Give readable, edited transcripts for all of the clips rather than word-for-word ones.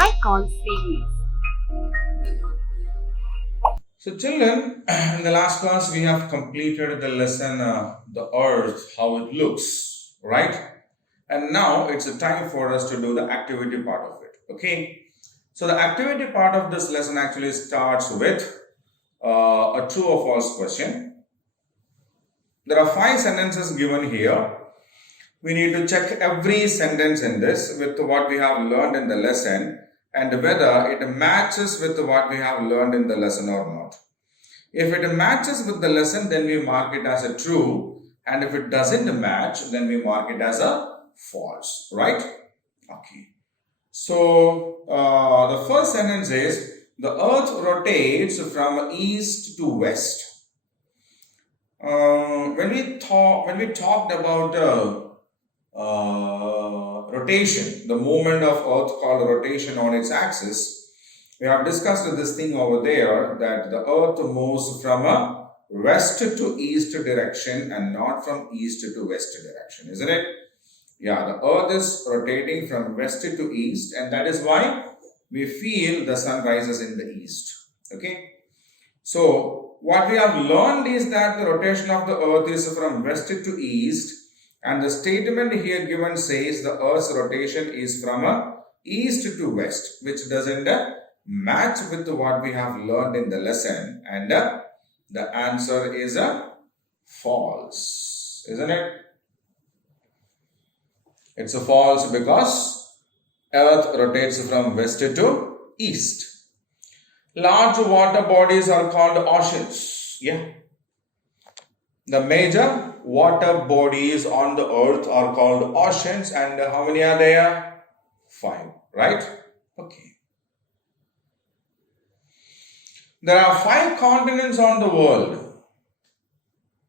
Icon series. So, children, in the last class, we have completed the lesson, the earth, how it looks, right? And now it's a time for us to do the activity part of it, okay? So, the activity part of this lesson actually starts with a true or false question. There are five sentences given here. We need to check every sentence in this with what we have learned in the lesson and whether it matches with what we have learned in the lesson or not. If it matches with the lesson, then we mark it as a true, and if it doesn't match, then we mark it as a false, right? Okay. So the first sentence is the earth rotates from east to west. When we talked about rotation, the movement of earth called rotation on its axis, we have discussed this thing over there that the earth moves from a west to east direction and not from east to west direction, isn't it? Yeah, the earth is rotating from west to east, and that is why we feel the sun rises in the east. Okay, so what we have learned is that the rotation of the earth is from west to east, and the statement here given says the earth's rotation is from east to west, which doesn't match with what we have learned in the lesson, and the answer is false, isn't it? It's a false because earth rotates from west to east. Large water bodies are called oceans. Yeah. The major water bodies on the earth are called oceans, and how many are there? Five, right? Okay. There are five continents on the world.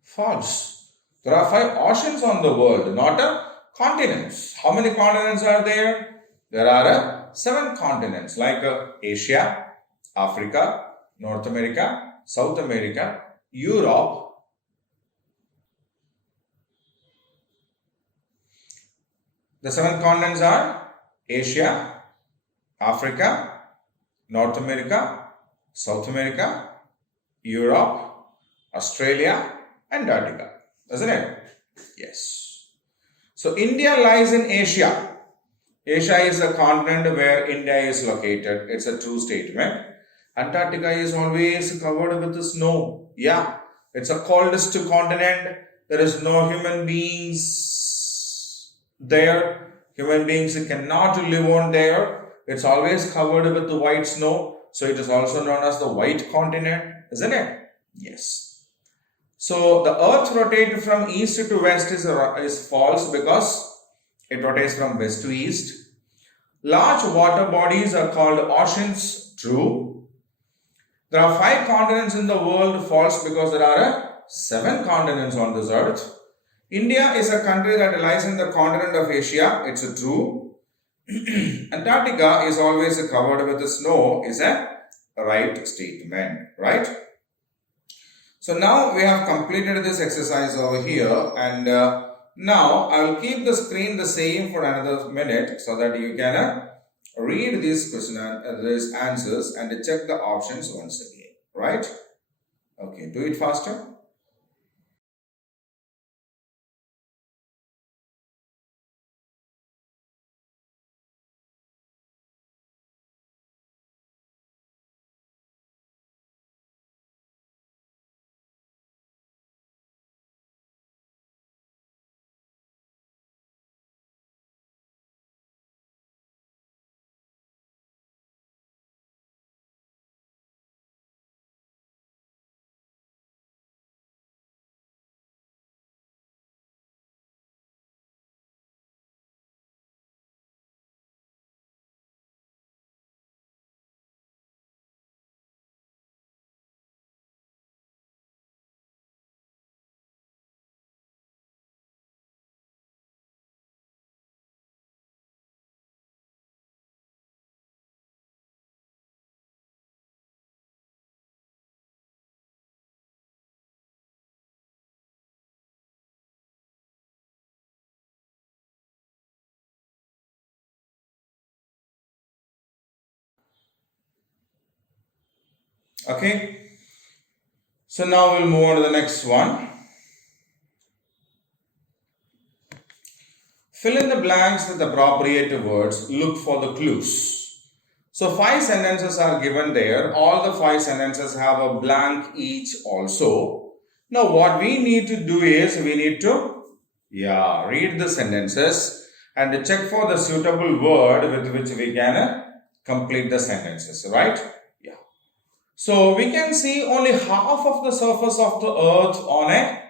False. There are five oceans on the world, not continents. How many continents are there? There are seven continents like Asia, Africa, North America, South America, Europe. The seven continents are Asia, Africa, North America, South America, Europe, Australia, Antarctica. Isn't it? Yes. So India lies in Asia. Asia is a continent where India is located. It's a true statement. Antarctica is always covered with snow. Yeah, it's a coldest continent. There is no human beings there. Human beings cannot live on there. It's always covered with the white snow. So it is also known as the white continent, isn't it? Yes. So the earth rotates from east to west is false because it rotates from west to east. Large water bodies are called oceans, true. There are five continents in the world, false because there are seven continents on this earth. India is a country that lies in the continent of Asia, it's a true. Antarctica is always covered with the snow, is a right statement, right? So now we have completed this exercise over here, and now I will keep the screen the same for another minute so that you can read these these answers and check the options once again, right? Okay, do it faster. Okay. So now we'll move on to the next one. Fill in the blanks with appropriate words. Look for the clues. So 5 sentences are given there. All the 5 sentences have a blank each also. Now what we need to do is we need to read the sentences and check for the suitable word with which we can complete the sentences, right? Yeah. So we can see only half of the surface of the earth on a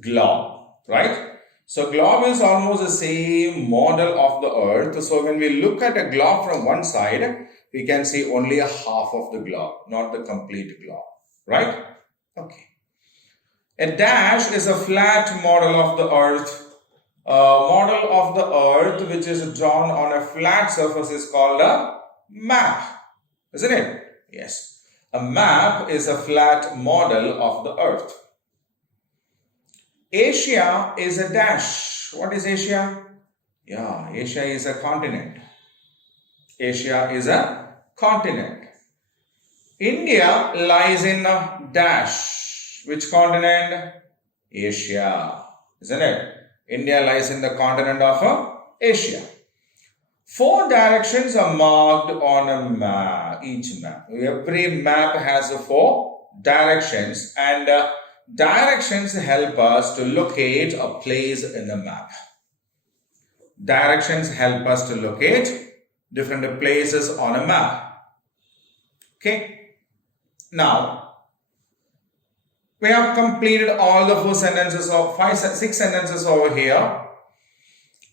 globe, right? So globe is almost the same model of the earth. So when we look at a globe from one side, we can see only a half of the globe, not the complete globe, right? Okay. A dash is a flat model of the earth. A model of the earth which is drawn on a flat surface is called a map, isn't it? Yes. A map is a flat model of the earth. Asia is a dash. What is Asia? Yeah, Asia is a continent. Asia is a continent. India lies in a dash. Which continent? Asia, isn't it? India lies in the continent of Asia. 4 directions are marked on a map, each map. Every map has 4 directions, and directions help us to locate a place in the map. Directions help us to locate different places on a map. Okay. Now, we have completed all the 4 sentences of 6 sentences over here.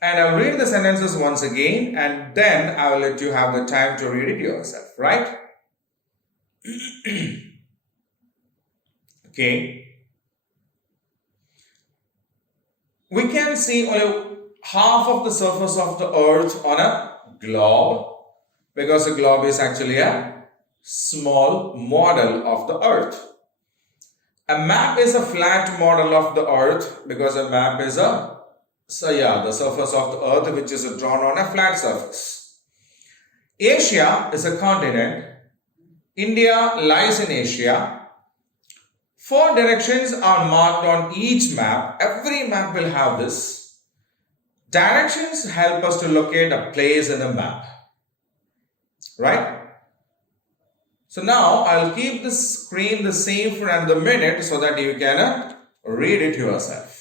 And I'll read the sentences once again, and then I will let you have the time to read it yourself, right? Okay. We can see only half of the surface of the earth on a globe, because a globe is actually a small model of the earth. A map is a flat model of the earth, because a map is the surface of the earth which is drawn on a flat surface. Asia is a continent. India lies in Asia. 4 directions are marked on each map. Every map will have this. Directions help us to locate a place in the map, right? So now I'll keep the screen the same for another minute so that you can read it yourself.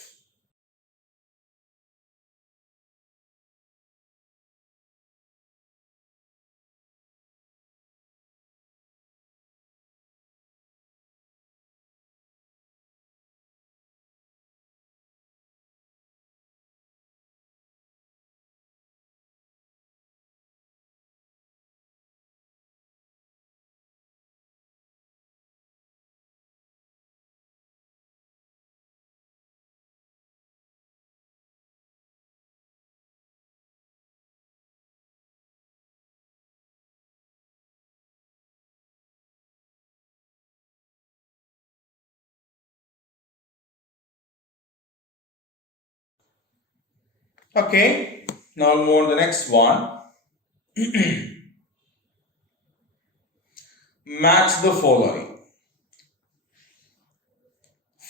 Okay, now we'll move on to the next one. Match the following.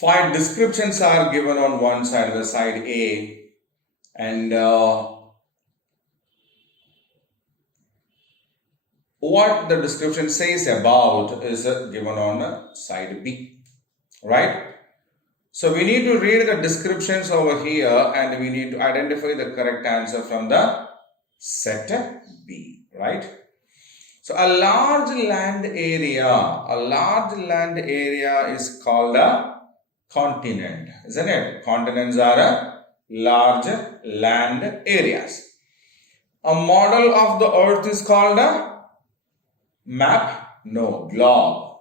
5 descriptions are given on one side, the side A, and what the description says about is given on side B, right? So we need to read the descriptions over here, and we need to identify the correct answer from the set B, right? So a large land area is called a continent, isn't it? Continents are large land areas. A model of the earth is called a map? No, globe.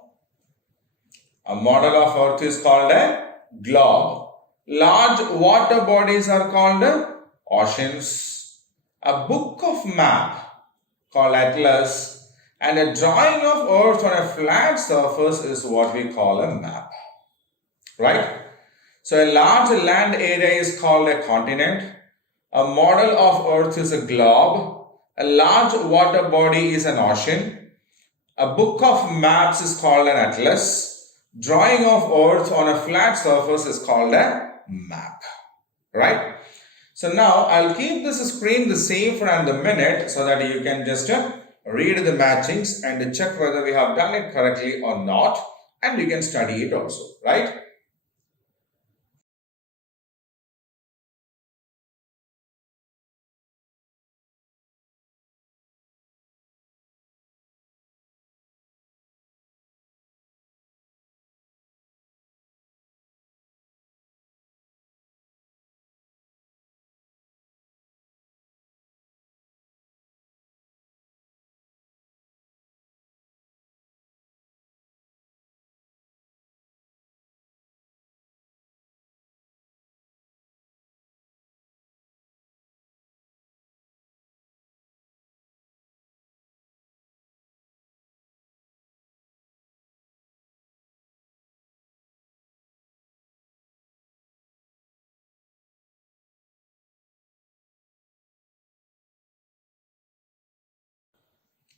A model of earth is called a globe. Large water bodies are called oceans. A book of map called atlas, and a drawing of earth on a flat surface is what we call a map, right? So a large land area is called a continent. A model of earth is a globe. A large water body is an ocean. A book of maps is called an atlas. Drawing of earth on a flat surface is called a map. Right? So now I'll keep this screen the same for another minute so that you can just read the matchings and check whether we have done it correctly or not, and you can study it also, right?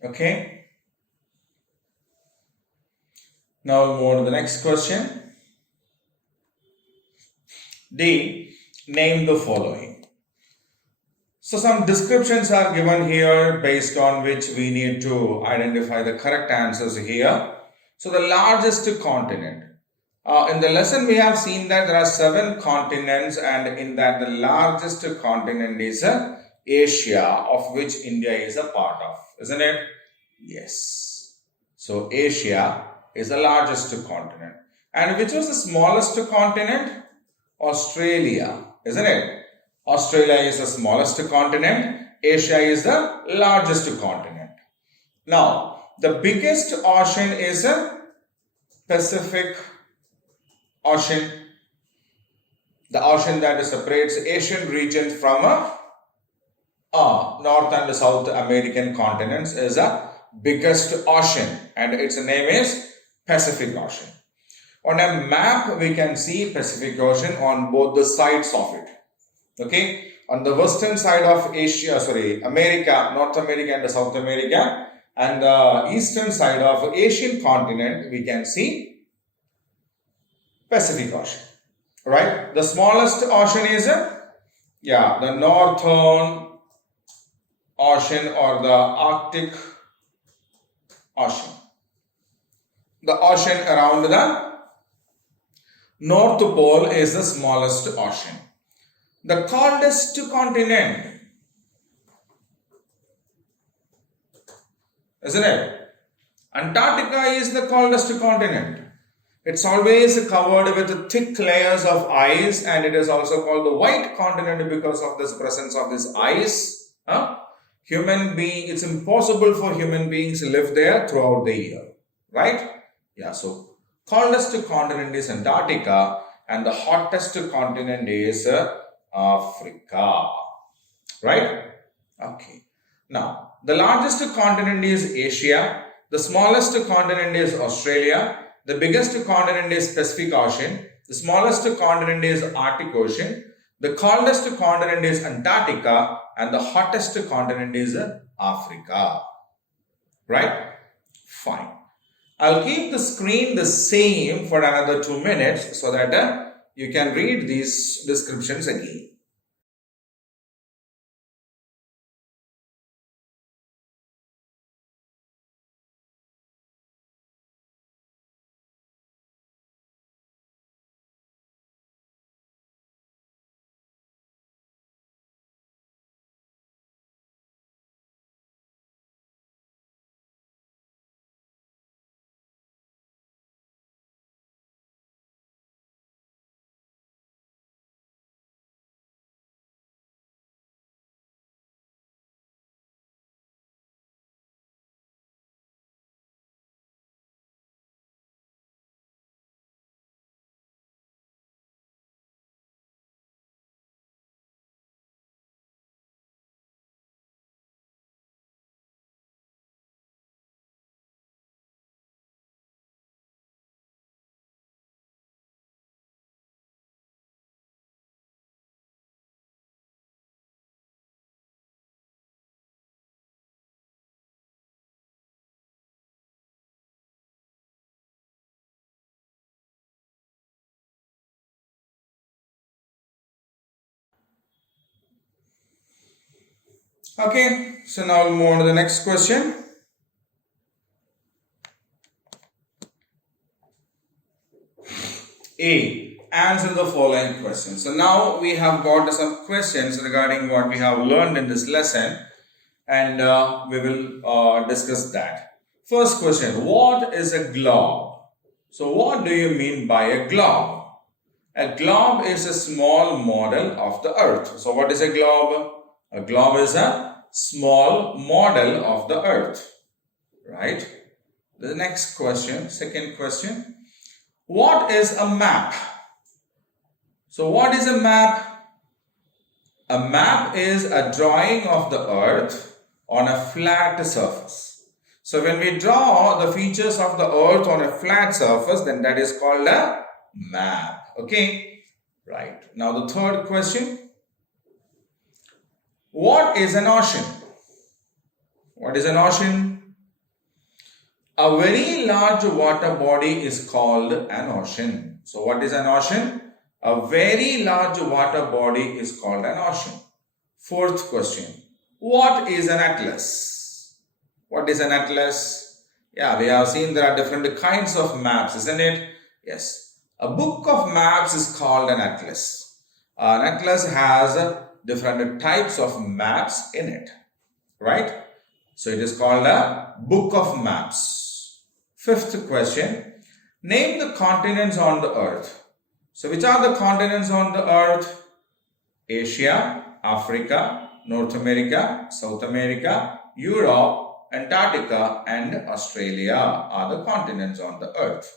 Okay. Now we'll move on to the next question. D. Name the following. So some descriptions are given here based on which we need to identify the correct answers here. So the largest continent. In the lesson we have seen that there are 7 continents, and in that the largest continent is Asia, of which India is a part of, isn't it? Yes. So Asia is the largest continent. And which was the smallest continent? Australia, isn't it? Australia is the smallest continent. Asia is the largest continent. Now, the biggest ocean is a Pacific Ocean. The ocean that separates Asian region from North and South American continents is the biggest ocean, and its name is Pacific Ocean. On a map, we can see Pacific Ocean on both the sides of it. Okay, on the western side of America, North America and South America, and the eastern side of Asian continent, we can see Pacific Ocean. Right? The smallest ocean is the Northern Ocean or the Arctic Ocean. The ocean around the North Pole is the smallest ocean. The coldest continent, isn't it? Antarctica is the coldest continent. It's always covered with thick layers of ice, and it is also called the white continent because of this presence of this ice. It's impossible for human beings to live there throughout the year, right? Yeah, so coldest continent is Antarctica, and the hottest continent is Africa, right? Okay. Now, the largest continent is Asia, the smallest continent is Australia, the biggest continent is Pacific Ocean, the smallest continent is Arctic Ocean, the coldest continent is Antarctica, and the hottest continent is Africa. Right? Fine. I'll keep the screen the same for another 2 minutes so that you can read these descriptions again. Okay, so now we'll move on to the next question. A. Answer the following questions. So now we have got some questions regarding what we have learned in this lesson, and we will discuss that. First question: what is a globe? So what do you mean by a globe? A globe is a small model of the earth. So what is a globe? A globe is a small model of the earth, right? The next question, second question: what is a map? So what is a map? A map is a drawing of the earth on a flat surface. So when we draw the features of the earth on a flat surface, then that is called a map. Okay, right. Now the third question: what is an ocean? What is an ocean? A very large water body is called an ocean. So what is an ocean? A very large water body is called an ocean. Fourth question: what is an atlas? What is an atlas? Yeah, we have seen there are different kinds of maps, isn't it? Yes. A book of maps is called an atlas. An atlas has different types of maps in it, right? So it is called a book of maps. Fifth question: name the continents on the earth. So which are the continents on the earth? Asia, Africa, North America, South America, Europe, Antarctica, and Australia are the continents on the earth.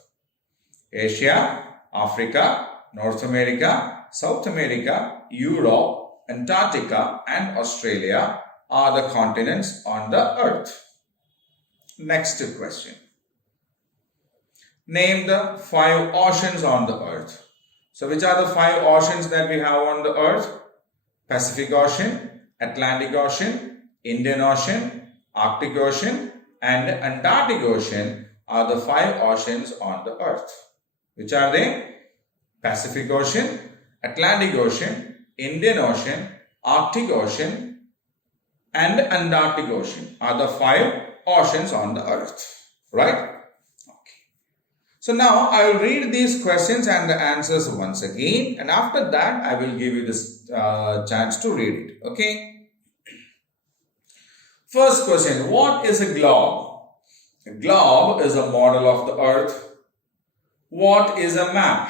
Asia, Africa, North America, South America, Europe, Antarctica, and Australia are the continents on the earth. Next question: name the 5 oceans on the earth. So which are the 5 oceans that we have on the earth? Pacific Ocean, Atlantic Ocean, Indian Ocean, Arctic Ocean, and Antarctic Ocean are the 5 oceans on the earth. Which are they? Pacific Ocean, Atlantic Ocean, Indian Ocean, Arctic Ocean, and Antarctic Ocean are the 5 oceans on the earth, right? So now I will read these questions and the answers once again, and after that I will give you this chance to read it. Okay. First question: what is a globe? A globe is a model of the earth. What is a map?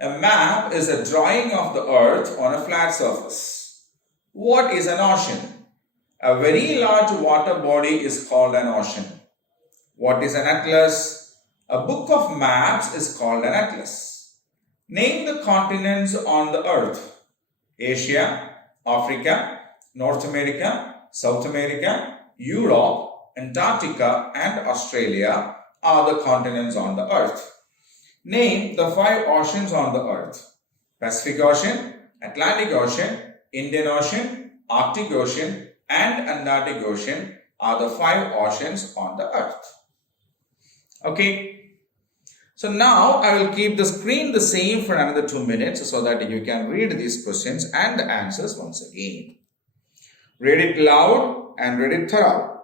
A map is a drawing of the earth on a flat surface. What is an ocean? A very large water body is called an ocean. What is an atlas? A book of maps is called an atlas. Name the continents on the earth. Asia, Africa, North America, South America, Europe, Antarctica, and Australia are the continents on the earth. Name the 5 oceans on the earth. Pacific Ocean, Atlantic Ocean, Indian Ocean, Arctic Ocean, and Antarctic Ocean are the 5 oceans on the earth. Okay. So now I will keep the screen the same for another 2 minutes so that you can read these questions and the answers once again. Read it loud and read it thorough.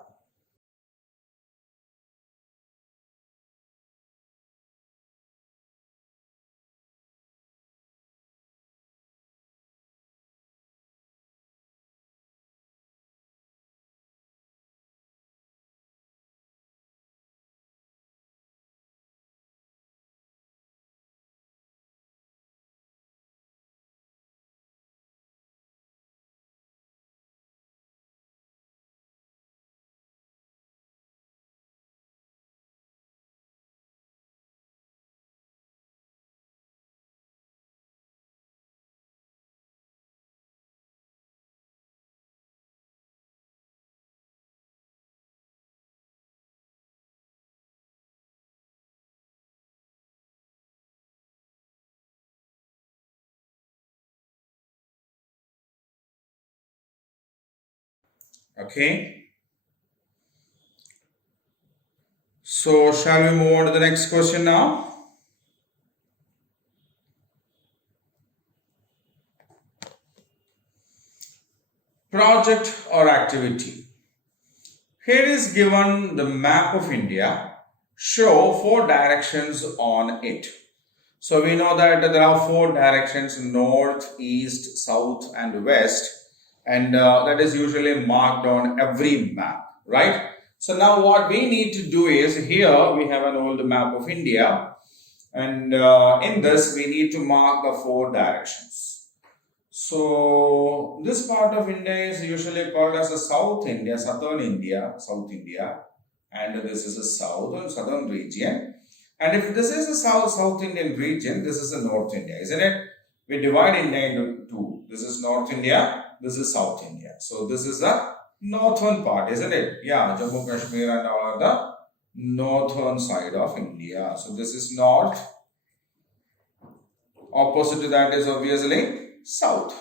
Okay. So shall we move on to the next question now? project or activity. Here is given the map of India. Show 4 directions on it. So we know that there are 4 directions: north, east, south and west, and that is usually marked on every map, right? So now what we need to do is, here we have an old map of India, and in this we need to mark the 4 directions. So this part of India is usually called as a South India, Southern India, South India, and this is a southern region. And if this is a South Indian region, this is a North India, isn't it? We divide India into 2. This is North India, this is South India. So this is the northern part, isn't it? Yeah, Jammu Kashmir and all are the northern side of India. So this is north. Opposite to that is obviously south,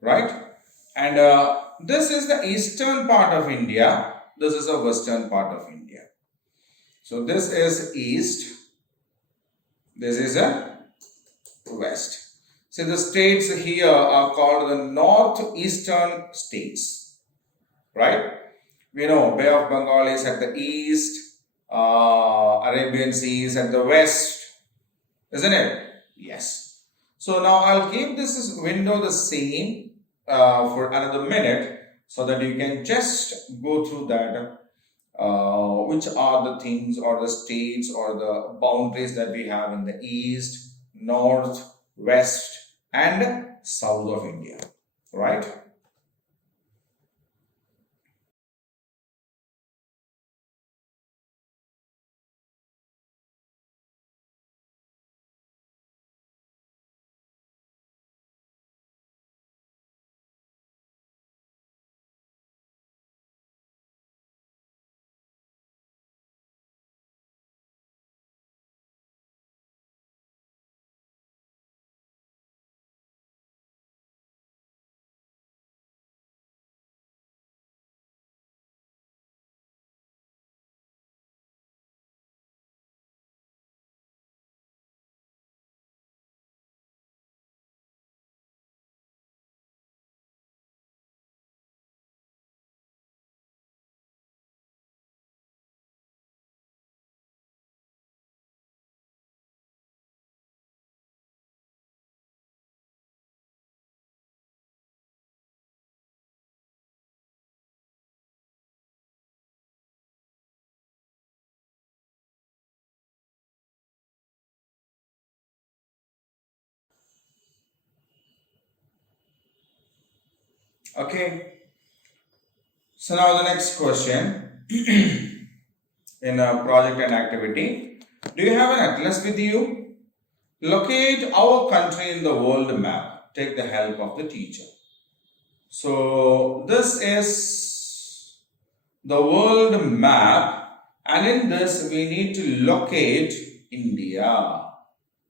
right? And this is the eastern part of India. This is the western part of India. So this is east. This is a west. So the states here are called the northeastern states, right? We know Bay of Bengal is at the east, Arabian Sea is at the west, isn't it? Yes. So now I'll keep this window the same for another minute, so that you can just go through that, which are the things or the states or the boundaries that we have in the east, north, west and south of India, right? Okay. So now the next question in a project and activity. Do you have an atlas with you? Locate our country in the world map. Take the help of the teacher. So this is the world map, and in this we need to locate India.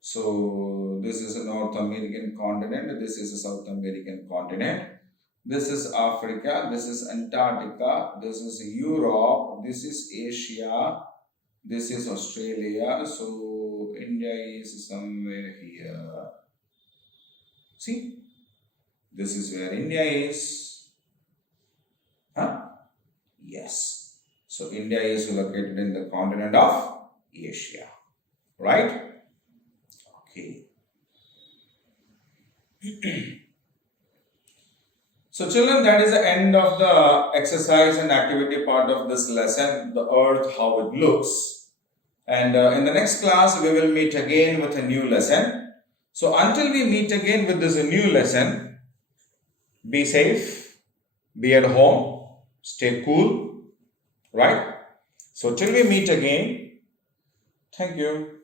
So this is a North American continent, this is a South American continent, this is Africa, this is Antarctica, this is Europe, this is Asia, this is Australia. So India is somewhere here. See, this is where India is. Huh? Yes. So India is located in the continent of Asia, right? Okay. So children, that is the end of the exercise and activity part of this lesson, the earth, how it looks. And in the next class, we will meet again with a new lesson. So until we meet again with this new lesson, be safe, be at home, stay cool, right? So till we meet again, thank you.